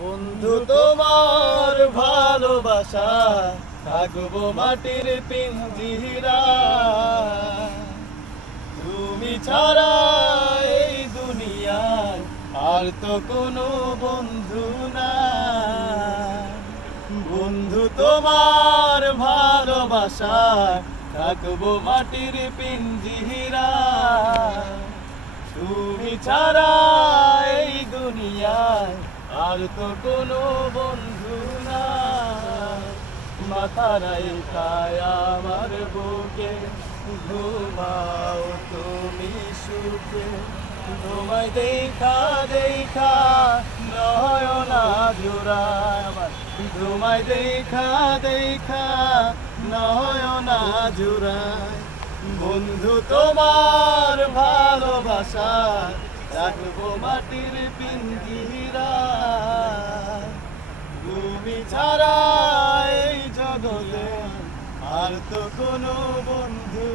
বন্ধু, তোমার ভালোবাসা, থাকব মাটির পিঞ্জিরা। তুমি ছাড়া এই দুনিয়ায় আর তো কোনো বন্ধু না বন্ধু, তোমার ভালোবাসা, থাকব মাটির পিঞ্জিরা। তুমি ছাড়া এই দুনিয়ায় আর তো কোনো বন্ধু না মাথা রাইখায় আমার বুকে ঘুমাও তুমি সুখে। তোমায় দেখা দেখা, নয়না জোড়ায় আমার। তোমায় দেখা দেখা, নয়না জোড়ায় বন্ধু তোমার ভালোবাসা রাখব মাটির পিঞ্জিরা। ভূমি ছাড়া এই জগতে আর তো কোনো বন্ধু